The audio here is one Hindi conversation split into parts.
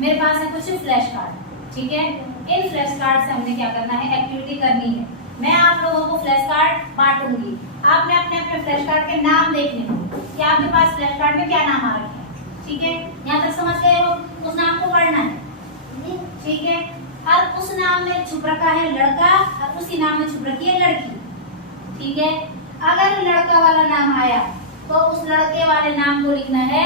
मेरे पास है कुछ फ्लैश कार्ड, ठीक है। इन फ्लैश कार्ड से हमने क्या करना है, एक्टिविटी करनी है। मैं आप लोगों को फ्लैश कार्ड बांटूंगी, आपने अपने अपने फ्लैश कार्ड के नाम देखने हैं कि आपके पास फ्लैश कार्ड में क्या नाम आ रखे हैं, ठीक है। यहाँ तक समझ गए हो? उस नाम को पढ़ना है, ठीक है। और उस नाम में छुप रखा है लड़का और उसी नाम में छुप रखी है लड़की, ठीक है। अगर लड़का वाला नाम आया तो उस लड़के वाले नाम को लिखना है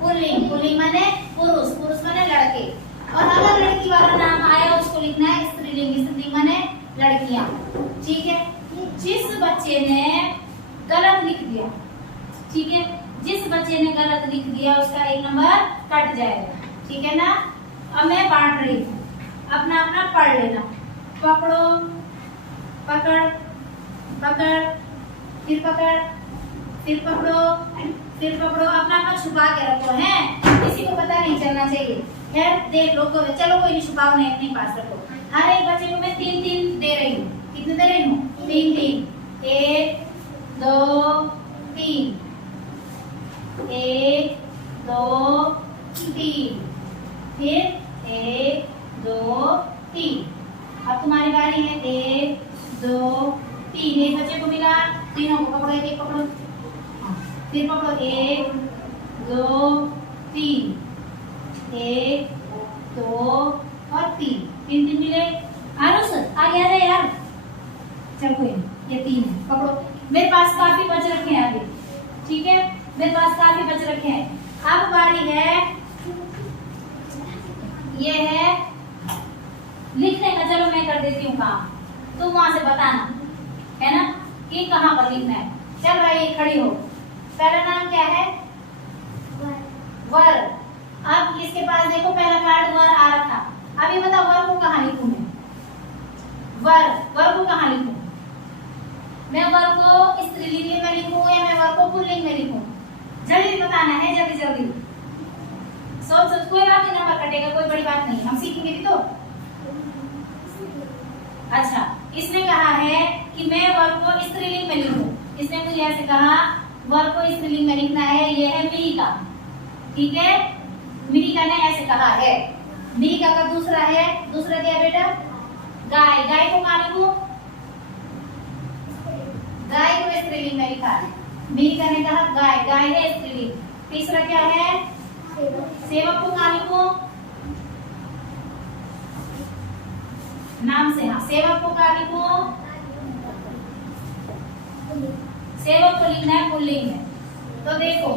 पुल्लिंग, पुल्लिंग माने पुरुष, पुरुष माने लड़के। और अगर लड़की वाला नाम आया उसको लिखना है स्त्रीलिंग, स्त्रीलिंग माने लड़कियां, ठीक है। जिस बच्चे ने गलत लिख दिया, ठीक है, जिस बच्चे ने गलत लिख दिया उसका 1 नंबर कट जाएगा, ठीक है ना। अब मैं बांट रही हूँ, अपना अपना पढ़ लेना। पकड़ो, पकड़, पकड़, फिर पकड़, फिर पकड़ो, फिर पकड़ो। अपना अपना छुपा के रखो, हैं, किसी को पता नहीं चलना चाहिए। खैर देख लो, चलो कोई नहीं, छुपाओ नहीं, अपने पास रखो। हर एक बच्चे को मैं 3-3 दे रही हूँ। कितने दे रही हूँ? 3-3। 1 2 3, 1 2 3, फिर 1 2 3। अब तुम्हारी बारी है 1 2 3। एक बच्चे को मिला, तीनों को पकड़ो, एक एक पकड़ो, फिर पकड़ो 1 2 3, 1 2 और 3, 3 मिले। आरुष आगे आ जाए यार, चल कोई नहीं, ये 3 है, पकड़ो। मेरे पास काफी बच रखे हैं अभी, ठीक है, मेरे पास काफी बच रखे हैं। अब बारी है, ये है लिखने का। चलो मैं कर देती हूँ काम, तुम वहां से बताना, है ना, कि कहाँ पर लिखना है। चल भाई खड़ी हो। पहला नाम क्या है? वर। अब इसके पास देखो पहला कार्ड वर आ रखा। अभी बताओ वर को कहाँ लिखूं मैं? वर, वर को कहाँ लिखूं? मैं वर को स्त्रीलिंग में लिखूं या मैं वर को पुल्लिंग में लिखूं? जल्दी बताना है, जल्दी जल्दी सोच सोच। कोई बात नहीं, नंबर कटेगा, कोई बड़ी बात नहीं, हम सीखेंगे भी तो। अच्छा, इसने कहा है कि मैं वर को स्त्रीलिंग में लिखूं। इसने मुझे ऐसे कहा वर को स्त्रीलिंग में लिखना है। ये है मिहिका, ठीक है, मिहिका ने ऐसे कहा है। मिहिका का दूसरा है, दूसरा क्या बेटा? गाय। गाय को कहाँ लिखूं? गाय को स्त्रीलिंग में लिखा है। मिहिका ने कहा गाय, गाय है स्त्रीलिंग। तीसरा क्या है? सेवक को कहाँ लिखूं? नाम से, हाँ, सेवक को कहाँ लिखूं? सेवक को लिखना है पुल्लिंग में। तो देखो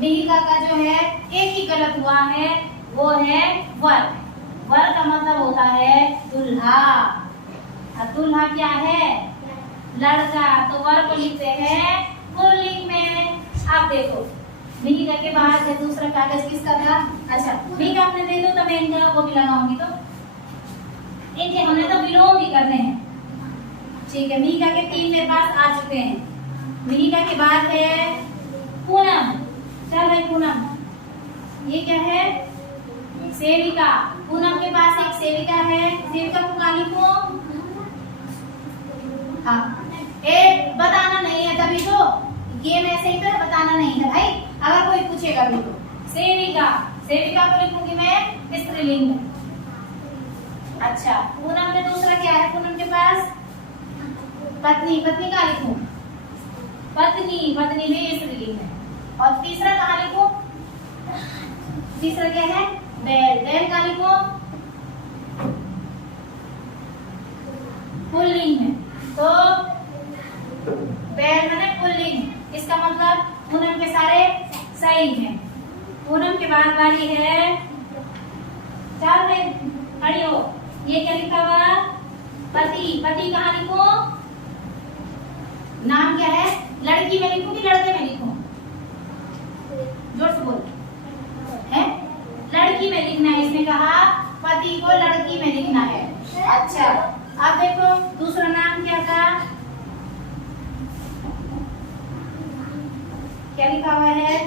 मिहिका का जो है एक ही गलत हुआ है, वो है वर। वर का मतलब होता है दूल्हा, और दूल्हा क्या है? लड़का। तो वर को लिखते हैं पुल्लिंग में। अब देखो मिहिका के बाद है दूसरा कागज किसका था? अच्छा, मिहिका आपने दे दो, तो मैं इनका वो भी लगाऊंगी। तो इनके हमने तो विलोम भी करने हैं, ठीक है। मिहिका के 3 मेरे पास आ चुके हैं। मिहिका के बाद है पूनम। चल भाई पूनम, ये क्या है? सेविका। पूनम के पास एक सेविका है, सेविका को कहाँ लिखूं? हाँ, बताना नहीं है, तभी तो गेम ऐसे ही तो बताना नहीं है भाई, अगर कोई पूछेगा भी तो। सेविका, सेविका को लिखूंगी मैं स्त्रीलिंग में। अच्छा, पूनम में दूसरा क्या है? पूनम के पास पत्नी। पत्नी कहाँ लिखूं? पत्नी, पत्नी में स्त्रीलिंग है। और तीसरा कहाँ लिखूं? तीसरा क्या है? बैल। बैल कहाँ लिखूं? पुल्लिंग में। तो बैल माने पुल्लिंग, इसका मतलब पूनम के सारे सही हैं। पूनम के बाद वाली है, चल भाई खड़ी हो। ये क्या लिखा हुआ? पति। पति कहाँ लिखूं? नाम क्या है? लड़की में लिखूं कि लड़के में लिखूं? जोर से बोल। है लड़की में लिखना है, इसने कहा पति को लड़की में लिखना है। अच्छा, अब देखो दूसरा नाम क्या था? क्या लिखा हुआ है?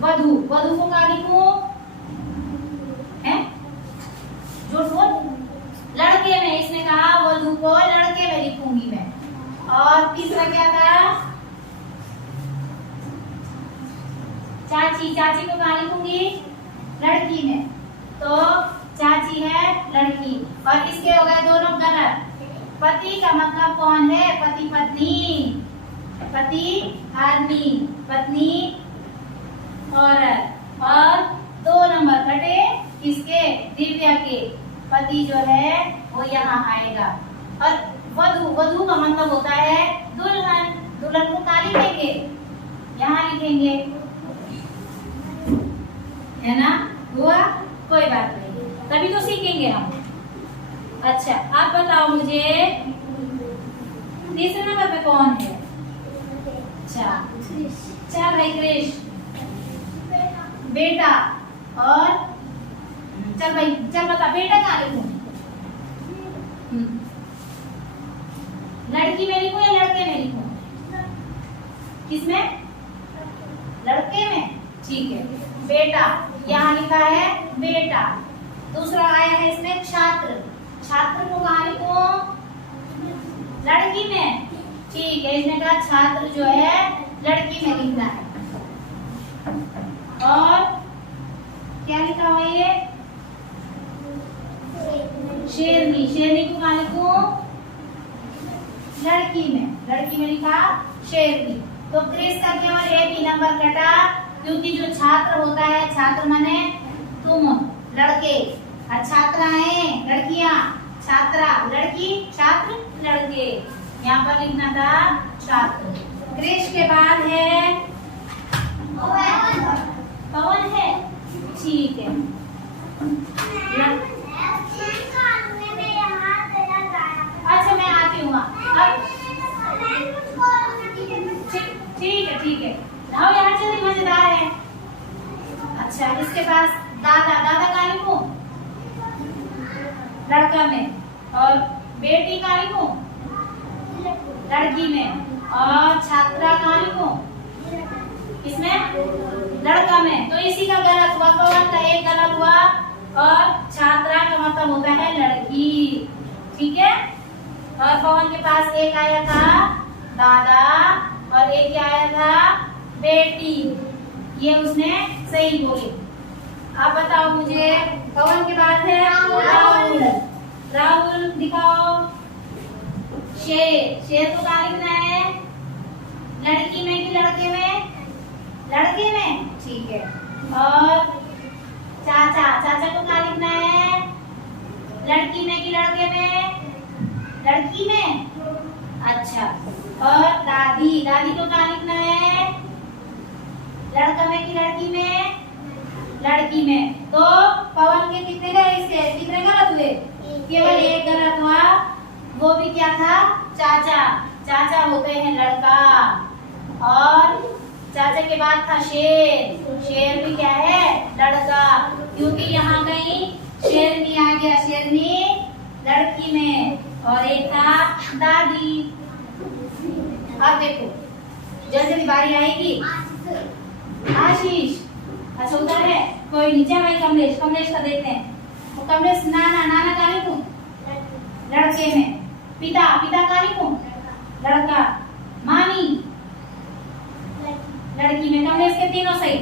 वधू। वधू को कहाँ लिखूं? है जोर बोल। लड़के में, इसने कहा वधू को लड़के में लिखूंगी मैं। और तीसरा क्या था? चाची। चाची को कहाँ लिखूंगी? लड़की में, तो चाची है लड़की, और इसके हो गए दोनों गलत। पति का मतलब कौन है? पति पत्नी, पति आदमी, पत्नी औरत, और 2 नंबर कटे किसके? दिव्या के। पति जो है वो यहाँ आएगा। और वधू, वधू का मतलब होता है दुल्हन, दुल्हन को कहाँ लिखेंगे? यहाँ लिखेंगे, है ना? हुआ? कोई बात नहीं, तभी तो सीखेंगे हम। अच्छा, आप बताओ मुझे तीसरे नंबर पे कौन है? अच्छा, चल भाई क्रिश, बेटा, और चल भाई, चल बता बेटा कहाँ लिखूं? लड़की में लिखूं या लड़के में लिखूं? किसमें? लड़के में, ठीक है। बेटा, यहाँ लिखा है बेटा। दूसरा आया है इसमें छात्र, छात्र को कहाँ लिखूं? लड़की में, ठीक है। इसने कहा छात्र जो है लड़की में लिखना है। और क्या लिखा हुआ ये? शेरनी, शेरनी को कहाँ लिखूं? लड़की में, लड़की में लिखा शेरनी। तो क्रिस का केवल एक ही नंबर कटा, क्योंकि जो छात्र होता है, छात्र माने तुम लड़के, और छात्राएं लड़कियां, छात्रा लड़की, छात्र लड़के। यहाँ पर लिखना था छात्र। क्रिश के बाद है पवन है, ठीक है। अच्छा मैं आती हूँ अब, ठीक है ठीक है। आओ यहाँ चलिए, मजेदार है। अच्छा, इसके पास दादा, दादा कहाँ लिखूं? लड़का में। और बेटी कहाँ लिखूं? लड़की में। और छात्रा कहाँ लिखूं? किसमें? लड़का में। तो इसी का गलत हुआ, पवन का एक गलत हुआ, और छात्रा का मतलब होता है लड़की, ठीक है। और पवन के पास एक आया था दादा, और एक क्या आया था? बेटी। ये उसने सही बोली। आप बताओ मुझे, पवन के बाद है राहुल, राहुल दिखाओ। शेर, शेर को कहाँ लिखना है? लड़की में कि लड़के में? लड़के में, ठीक है। और चाचा, चाचा को कहाँ लिखना है? लड़की में कि लड़के में? लड़की में, अच्छा। और दादी, दादी को कहाँ लिखना है? लड़का में कि लड़की में? लड़की में। तो पवन के कितने गए? इसके कितने गलत हुए? केवल एक गलत हुआ, वो भी क्या था? चाचा, चाचा होते हैं लड़का। और चाचा के बाद था शेर, शेर भी क्या है? लड़का, क्योंकि यहाँ कहीं शेरनी आ गया, शेरनी लड़की में। और एक था दादी। अब देखो, जल्दी जल्दी बारी आएगी। आशीष, अच्छा उधर है, कोई नीचे भाई। कमलेश, कमलेश का देखते हैं। तो कमलेश, नाना, नाना का लिखूं? लड़के में। पिता, पिता का लिखूं? लड़का। मामी, लड़की में। कमलेश के तीनों सही,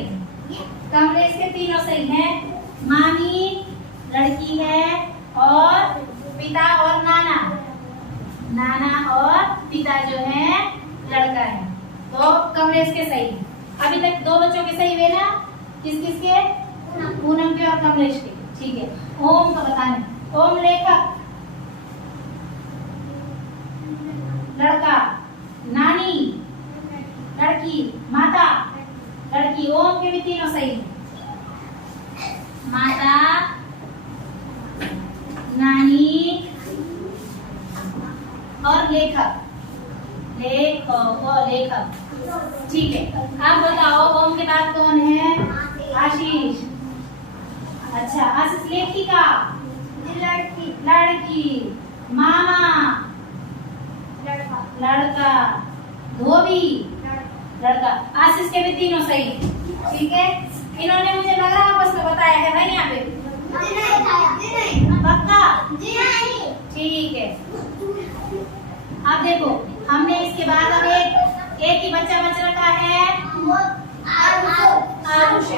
कमलेश के तीनों सही हैं। मामी लड़की है, और पिता और नाना, नाना और पिता जो है लड़का है। तो कमलेश के सही। अभी तक 2 बच्चों के सही हुए ना? किस किस के? पूनम के और कमलेश के, ठीक है। ओम का बताने। ओम लेखक, लड़का। नानी लड़की, माता लड़की। ओम के भी तीनों सही, माता, नानी और लेखक, लेखक, ठीक है। अब बताओ ओम के बाद कौन है? आशीष। अच्छा, आशीष लेखिका, लड़की, लड़की। मामा, लड़का, लड़का। धोबी, लड़का। आशीष के भी तीनों सही, ठीक है। इन्होंने मुझे लग रहा आपस में बताया है भाई यहाँ पे? पक्का? ठीक है। अब देखो, हमने इसके बाद अब एक ही बच्चा बच रखा है, आरुष।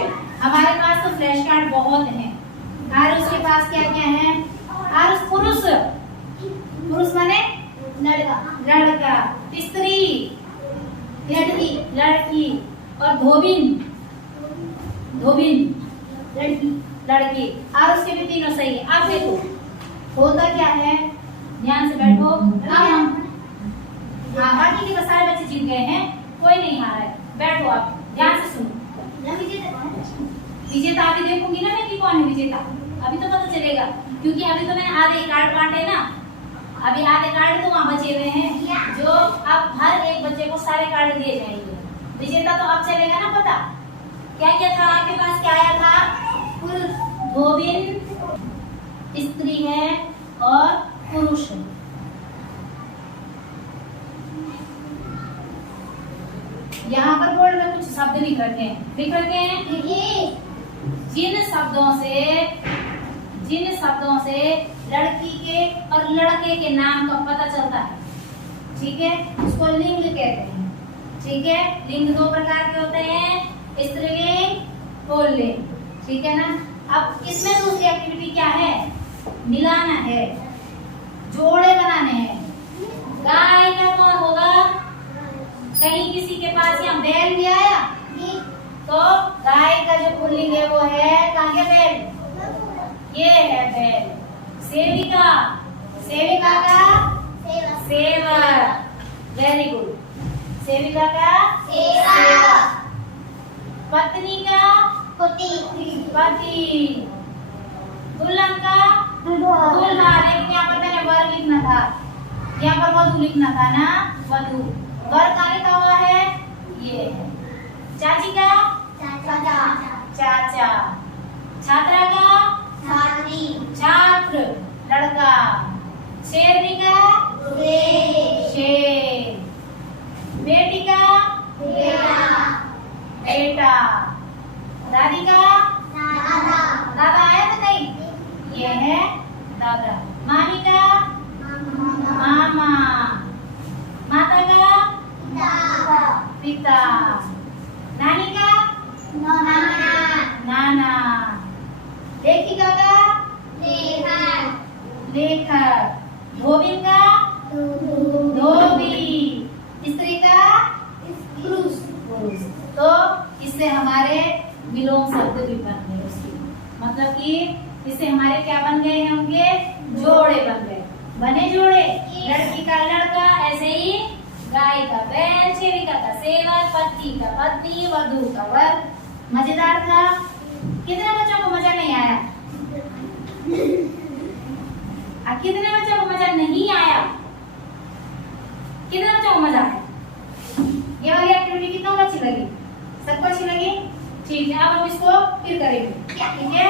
हमारे पास तो फ्लैश कार्ड बहुत हैं। और उसके पास क्या क्या है? और पुरुष, पुरुष माने लड़का, लड़का, स्त्री लड़की, लड़की, और धोबिन, धोबिन लड़की, लड़की। और उसके भी तीनों सही है। अब देखो होता क्या है, ध्यान से बैठो। अब हम बाकी के तो सारे बच्चे जीत गए हैं, कोई नहीं हारा है। बैठो आप ध्यान से सुनो। विजेता अभी देखूंगी ना मैं कि कौन है विजेता, अभी तो पता चलेगा, क्योंकि अभी तो मैंने आधे कार्ड बांटे ना, अभी आधे कार्ड तो वहाँ बचे हुए हैं, जो अब हर एक बच्चे को सारे कार्ड दिए जाएंगे। विजेता तो अब चलेगा ना पता। क्या क्या था आपके पास, क्या आया था? पुरुष, धोबिन, स्त्री है और पुरुष है। यहाँ पर बोर्ड में कुछ शब्द लिख रखे हैं, लिख रखे हैं जिन शब्दों से लड़की के और लड़के के नाम का पता चलता है, ठीक है, उसको लिंग कहते हैं। ठीक है, लिंग दो प्रकार के होते हैं, स्त्रीलिंग, पुल्लिंग, ठीक है ना। अब इसमें दूसरी एक्टिविटी क्या है? मिलाना है, जोड़े बनाने हैं। गाय का कौन होगा? कहीं किसी के पास यहाँ बैल भी आया तो गाय का जो पुल्लिंग है वो है, कहाँ के बैल? ये है बैल। सेविका, सेविका का सेवक, वेरी गुड। सेविका का सेवक। पत्नी का पति, दुल्हन का दूल्हा। लेकिन यहाँ पर मैंने वर लिखना था, यहाँ पर वधू लिखना था ना, वधू। वर का लिखा हुआ है ये है। चाची का चाचा, छात्रा का छात्र, लड़का। शेरनी का शेर, बेटी का बेटा, दादी का दादा आया तो नहीं, ये है दादा। मामी का मामा, माता का पिता, नानी का नाना, लेखिका का लेखक, धोबी का धोबी, स्त्री का पुरुष। तो इससे हमारे विलोम शब्द भी बन गए उसकी, मतलब कि इससे हमारे क्या बन गए होंगे? जोड़े बन गए, बने जोड़े। लड़की का लड़का, ऐसे ही गाय का बैल, सेविका का सेवक, पति का पत्नी, वधू का वर। मजेदार था। कितने बच्चों को मजा नहीं आया? कितने बच्चों को मजा नहीं आया? कितने बच्चों को मजा आया? ये वाली एक्टिविटी कितनों को अच्छी लगी? सबको अच्छी लगी? ठीक है, अब हम इसको फिर करेंगे, ठीक है।